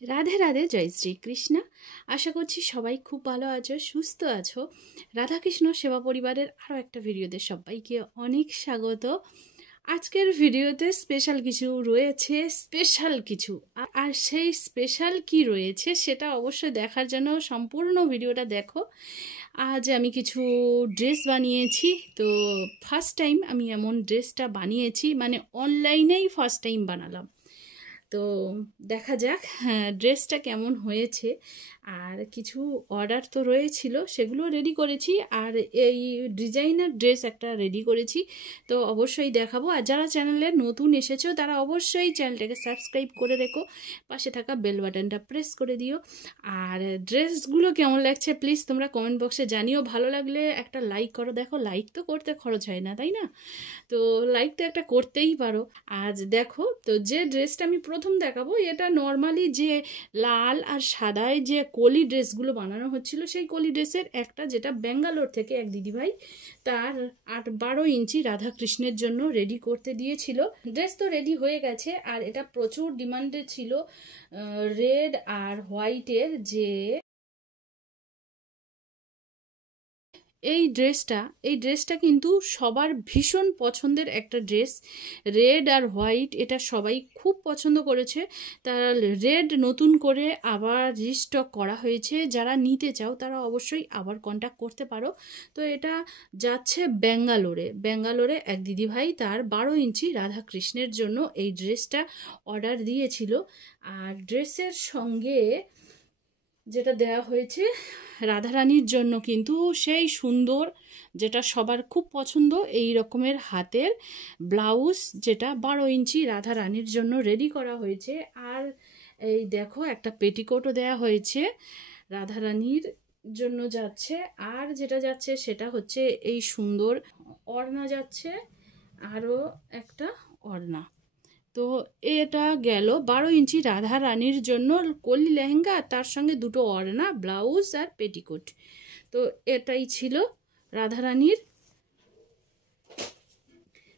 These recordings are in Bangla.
রাধে রাধে, জয় শ্রীকৃষ্ণ। আশা করছি সবাই খুব ভালো আছো, সুস্থ আছো। রাধাকৃষ্ণ সেবা পরিবারের আরও একটা ভিডিওতে সবাইকে অনেক স্বাগত। আজকের ভিডিওতে স্পেশাল কিছু রয়েছে, স্পেশাল কিছু। আর সেই স্পেশাল কি রয়েছে সেটা অবশ্যই দেখার জন্য সম্পূর্ণ ভিডিওটা দেখো। আজ আমি কিছু ড্রেস বানিয়েছি, তো ফার্স্ট টাইম আমি এমন ড্রেসটা বানিয়েছি, মানে অনলাইনেই ফার্স্ট টাইম বানালাম। তো দেখা যাক ড্রেসটা কেমন হয়েছে। আর কিছু অর্ডার তো রয়েছিল, সেগুলো রেডি করেছি। আর এই ডিজাইনার ড্রেস একটা রেডি করেছি, তো অবশ্যই দেখাবো। আর যারা চ্যানেলে নতুন এসেছো তারা অবশ্যই চ্যানেলটাকে সাবস্ক্রাইব করে রেখো, পাশে থাকা বেল বাটনটা প্রেস করে দিও। আর ড্রেসগুলো কেমন লাগছে প্লিজ তোমরা কমেন্ট বক্সে জানিও। ভালো লাগলে একটা লাইক করো। দেখো, লাইক তো করতে খরচ হয় না, তাই না? তো লাইক তো একটা করতেই পারো। আজ দেখো, তো যে ড্রেসটা আমি প্রথম দেখাবো, এটা নর্মালি যে লাল আর সাদায় যে কলি ড্রেসগুলো বানানো হচ্ছিল, সেই কলি ড্রেসের একটা, যেটা ব্যাঙ্গালোর থেকে এক দিদিভাই তার 8-12 ইঞ্চি রাধাকৃষ্ণের জন্য রেডি করতে দিয়েছিল। ড্রেস তো রেডি হয়ে গেছে, আর এটা প্রচুর ডিমান্ডে ছিল রেড আর হোয়াইটের। যে এই ড্রেসটা কিন্তু সবার ভীষণ পছন্দের একটা ড্রেস। রেড আর হোয়াইট এটা সবাই খুব পছন্দ করেছে। তার রেড নতুন করে আবার রিস্টক করা হয়েছে। যারা নিতে চাও তারা অবশ্যই আবার কন্ট্যাক্ট করতে পারো। তো এটা যাচ্ছে ব্যাঙ্গালোরে এক দিদিভাই তার 12 ইঞ্চি রাধাকৃষ্ণের জন্য এই ড্রেসটা অর্ডার দিয়েছিল। আর ড্রেসের সঙ্গে যেটা দেয়া হয়েছে রাধারানীর জন্য কিন্তু সেই সুন্দর, যেটা সবার খুব পছন্দ, এই রকমের হাতের ব্লাউজ, যেটা 12 ইঞ্চি রাধারানীর জন্য রেডি করা হয়েছে। আর এই দেখো, একটা পেটিকোটও দেয়া হয়েছে রাধারানীর জন্য যাচ্ছে। আর যেটা যাচ্ছে সেটা হচ্ছে এই সুন্দর ওড়না যাচ্ছে, আরও একটা ওড়না। তো এটা গেল 12 ইঞ্চি রাধা রানীর জন্য কলি লেহেঙ্গা, তার সঙ্গে দুটো ওড়না, ব্লাউজ আর পেটিকোট। তো এটাই ছিল রাধারানীর।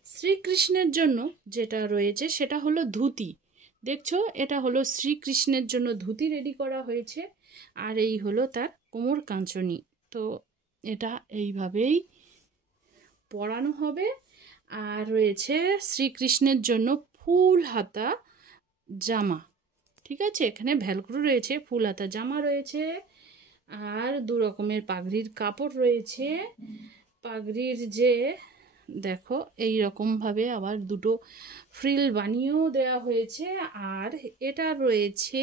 শ্রীকৃষ্ণের জন্য যেটা রয়েছে সেটা হলো ধুতি। দেখছো, এটা হলো শ্রীকৃষ্ণের জন্য ধুতি রেডি করা হয়েছে। আর এই হলো তার কোমর কাঞ্চনি। তো এটা এইভাবেই পরানো হবে। আর রয়েছে শ্রীকৃষ্ণের জন্য ফুল হাতা জামা। ঠিক আছে, এখানে ভ্যালক্রো রয়েছে, ফুল হাতা জামা রয়েছে, আর 2 রকমের পাগড়ির কাপড় রয়েছে। পাগড়ির যে দেখো এই রকমভাবে আবার দুটো ফ্রিল বানিয়েও দেওয়া হয়েছে। আর এটা রয়েছে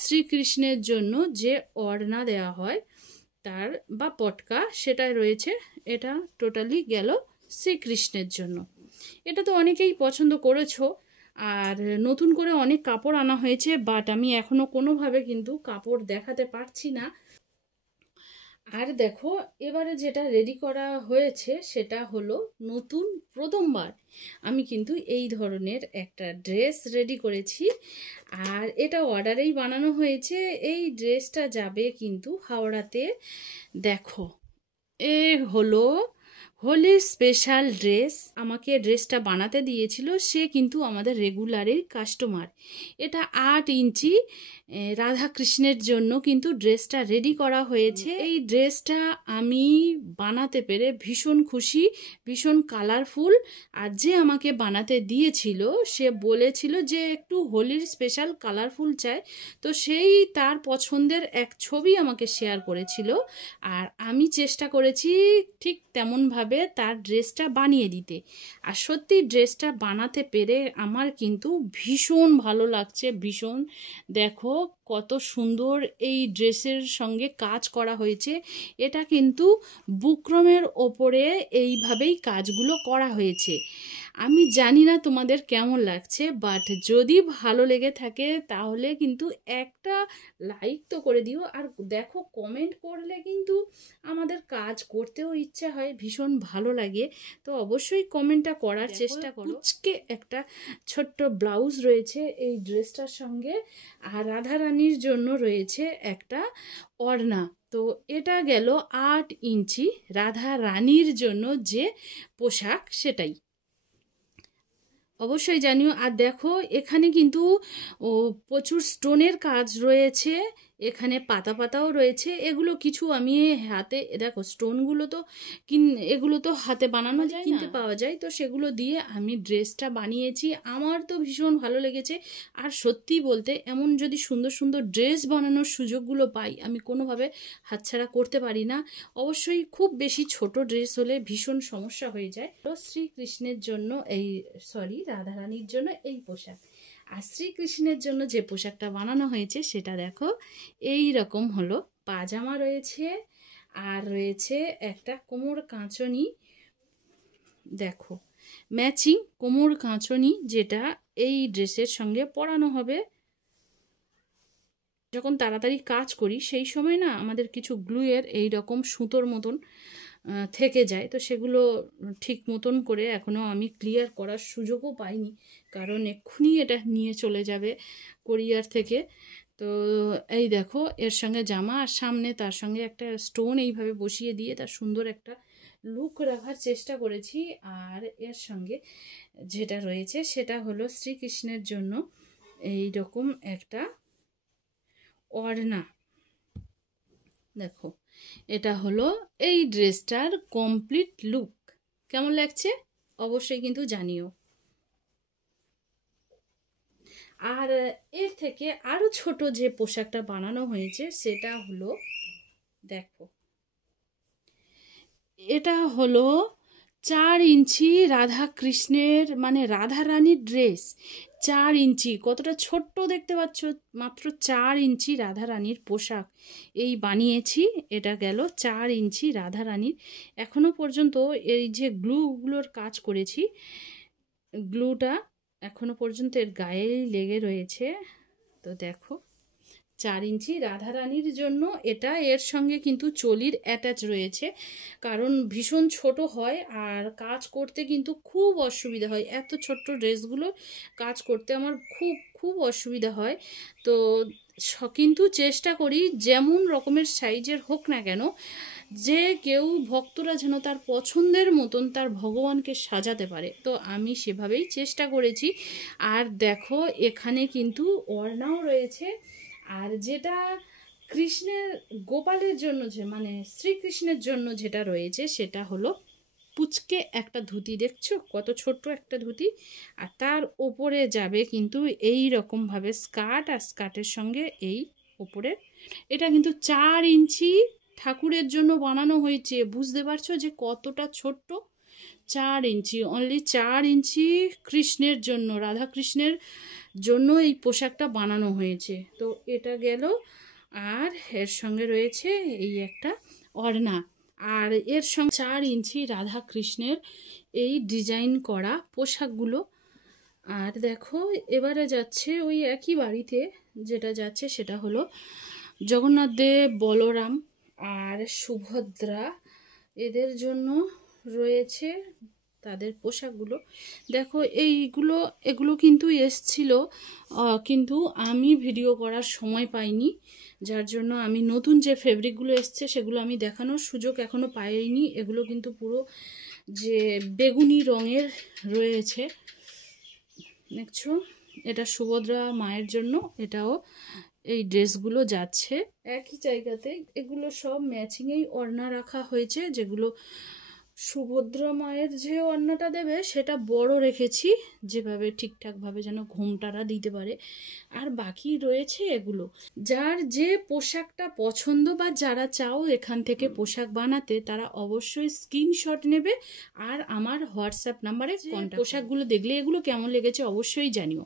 শ্রীকৃষ্ণের জন্য যে ওড়না দেওয়া হয় তার, বা পটকা, সেটা রয়েছে। এটা টোটালি গেল শ্রীকৃষ্ণের জন্য। এটা তো অনেকেই পছন্দ করেছো। আর নতুন করে অনেক কাপড় আনা হয়েছে, বাট আমি এখনো কোনোভাবে কিন্তু কাপড় দেখাতে পারছি না। আর দেখো, এবারে যেটা রেডি করা হয়েছে সেটা হলো নতুন, প্রথমবার আমি কিন্তু এই ধরনের একটা ড্রেস রেডি করেছি। আর এটা অর্ডারেই বানানো হয়েছে। এই ড্রেসটা যাবে কিন্তু হাওড়াতে। দেখো, এ হলো হোলির স্পেশাল ড্রেস। আমাকে ড্রেসটা বানাতে দিয়েছিল, সে কিন্তু আমাদের রেগুলারের কাস্টমার। এটা 8 ইঞ্চি রাধাকৃষ্ণের জন্য কিন্তু ড্রেসটা রেডি করা হয়েছে। এই ড্রেসটা আমি বানাতে পেরে ভীষণ খুশি, ভীষণ কালারফুল। আর যে আমাকে বানাতে দিয়েছিল সে বলেছিল যে একটু হোলির স্পেশাল কালারফুল চাই। তো সেই তার পছন্দের এক ছবি আমাকে শেয়ার করেছিল, আর আমি চেষ্টা করেছি ঠিক তেমনভাবে তার ড্রেসটা বানিয়ে দিতে। আর সত্যি ড্রেসটা বানাতে পেরে আমার কিন্তু ভীষণ ভালো লাগছে, ভীষণ। দেখো কত সুন্দর এই ড্রেসের সঙ্গে কাজ করা হয়েছে। এটা কিন্তু বুকরমের ওপরে এইভাবেই কাজগুলো করা হয়েছে। আমি জানি না তোমাদের কেমন লাগছে, বাট যদি ভালো লেগে থাকে তাহলে কিন্তু একটা লাইক তো করে দিও। আর দেখো, কমেন্ট করলে কিন্তু আমাদের কাজ করতেও ইচ্ছা হয়, ভীষণ ভালো লাগে। তো অবশ্যই কমেন্টটা করার চেষ্টা করো। কুচকে একটা ছোট্ট ব্লাউজ রয়েছে এই ড্রেসটার সঙ্গে, আর রাধারানীর জন্য রয়েছে একটা ওড়না। তো এটা গেল 8 ইঞ্চি রাধা রানীর জন্য যে পোশাক, সেটাই। অবশ্যই জানিও। আর দেখো এখানে কিন্তু প্রচুর স্টোনের কাজ রয়েছে, এখানে পাতা পাতাও রয়েছে। এগুলো কিছু আমি হাতে, দেখো স্টোনগুলো তো এগুলো তো হাতে বানানো যায়, কিনতে পাওয়া যায়, তো সেগুলো দিয়ে আমি ড্রেসটা বানিয়েছি। আমার তো ভীষণ ভালো লেগেছে। আর সত্যি বলতে এমন যদি সুন্দর সুন্দর ড্রেস বানানোর সুযোগগুলো পাই, আমি কোনোভাবে হাতছাড়া করতে পারি না। অবশ্যই খুব বেশি ছোট ড্রেস হলে ভীষণ সমস্যা হয়ে যায়। তো শ্রীকৃষ্ণের জন্য রাধারানীর জন্য এই পোশাক। আর শ্রীকৃষ্ণের জন্য যে পোশাকটা বানানো হয়েছে সেটা দেখো, এই রকম হলো। পাজামা রয়েছে আর রয়েছে একটা কোমর কাঁচনি, দেখো ম্যাচিং কোমর কাঁচনি, যেটা এই ড্রেসের সঙ্গে পরানো হবে। যখন তাড়াতাড়ি কাজ করি সেই সময় না আমাদের কিছু গ্লুয়ের এই রকম সুতোর মতন থেকে যায়, তো সেগুলো ঠিক মতন করে এখনও আমি ক্লিয়ার করার সুযোগও পাইনি, কারণ এক্ষুনি এটা নিয়ে চলে যাবে কোরিয়ার থেকে। তো এই দেখো এর সঙ্গে জামা, আর সামনে তার সঙ্গে একটা স্টোন এইভাবে বসিয়ে দিয়ে তার সুন্দর একটা লুক রাখার চেষ্টা করেছি। আর এর সঙ্গে যেটা রয়েছে সেটা হলো শ্রীকৃষ্ণের জন্য এই রকম একটা ওড়না। দেখো এটা হলো এই ড্রেসটার কমপ্লিট লুক। কেমন লাগছে অবশ্যই কিন্তু জানিও। আর এর থেকে আরো ছোট যে পোশাকটা বানানো হয়েছে সেটা হলো, দেখো এটা হলো 4 ইঞ্চি রাধা কৃষ্ণের মানে রাধা রানীর ড্রেস। 4 ইঞ্চি, কতটা ছোট্ট দেখতে পাচ্ছ, মাত্র 4 ইঞ্চি রাধা রানীর পোশাক এই বানিয়েছি। এটা গেল 4 ইঞ্চি রাধা রানীর। এখনো পর্যন্ত এই যে গ্লুগুলোর কাজ করেছি, গ্লুটা এখনো পর্যন্ত এর গায়েই লেগে রয়েছে। তো দেখো 4 ইঞ্চি রাধারানীর জন্য এটা, এর সঙ্গে কিন্তু চলির অ্যাটাচ রয়েছে, কারণ ভীষণ ছোট হয় আর কাজ করতে কিন্তু খুব অসুবিধা হয়। এত ছোট্ট ড্রেসগুলো কাজ করতে আমার খুব খুব অসুবিধা হয়। তো কিন্তু চেষ্টা করি যেমন রকমের সাইজের হোক না কেন, যে কেউ ভক্তরা যেন তার পছন্দের মতন তার ভগবানকে সাজাতে পারে, তো আমি সেভাবেই চেষ্টা করেছি। আর দেখো এখানে কিন্তু ওড়নাও রয়েছে। আর যেটা কৃষ্ণের গোপালের জন্য যে মানে শ্রীকৃষ্ণের জন্য যেটা রয়েছে সেটা হলো পুচকে একটা ধুতি। দেখছো কত ছোট্ট একটা ধুতি, আর তার ওপরে যাবে কিন্তু এই রকমভাবে স্কার্ট, আর স্কার্টের সঙ্গে এই ওপরে এটা কিন্তু 4 ইঞ্চি ঠাকুরের জন্য বানানো হয়েছে। বুঝতে পারছো যে কতটা ছোট্ট, 4 ইঞ্চি, অনলি 4 ইঞ্চি কৃষ্ণের জন্য, রাধা কৃষ্ণের জন্য এই পোশাকটা বানানো হয়েছে। তো এটা গেল। আর এর সঙ্গে রয়েছে এই একটা ওড়না, আর এর সঙ্গে 4 ইঞ্চি রাধা কৃষ্ণের এই ডিজাইন করা পোশাকগুলো। আর দেখো এবারে যাচ্ছে ওই একই বাড়িতে, যেটা যাচ্ছে সেটা হলো জগন্নাথ দেব, বলরাম আর সুভদ্রা, এদের জন্য রয়েছে তাদের পোশাকগুলো। দেখো এগুলো কিন্তু এসছিল, কিন্তু আমি ভিডিও করার সময় পাইনি, যার জন্য আমি নতুন যে ফেব্রিকগুলো এসছে সেগুলো আমি দেখানোর সুযোগ এখনও পাইনি। এগুলো কিন্তু পুরো যে বেগুনি রঙের রয়েছে, দেখছো এটা সুভদ্রা মায়ের জন্য, এটাও এই ড্রেসগুলো যাচ্ছে একই জায়গাতে। এগুলো সব ম্যাচিংয়েই ওড়না রাখা হয়েছে, যেগুলো সুভদ্রা মায়ের যে ওড়নাটা দেবে সেটা বড় রেখেছি, যেভাবে ঠিকঠাকভাবে যেন ঘোমটারা দিতে পারে। আর বাকি রয়েছে এগুলো। যার যে পোশাকটা পছন্দ বা যারা চাও এখান থেকে পোশাক বানাতে, তারা অবশ্যই স্ক্রিনশট নেবে আর আমার হোয়াটসঅ্যাপ নাম্বারে পোশাকগুলো দেখলে এগুলো কেমন লেগেছে অবশ্যই জানিও।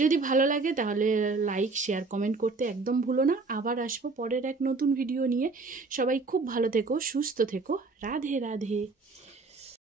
যদি ভালো লাগে তাহলে লাইক, শেয়ার, কমেন্ট করতে একদম ভুলো না। আবার আসবো পরের এক নতুন ভিডিও নিয়ে। সবাই খুব ভালো থেকো, সুস্থ থেকো। রাধে রাধে।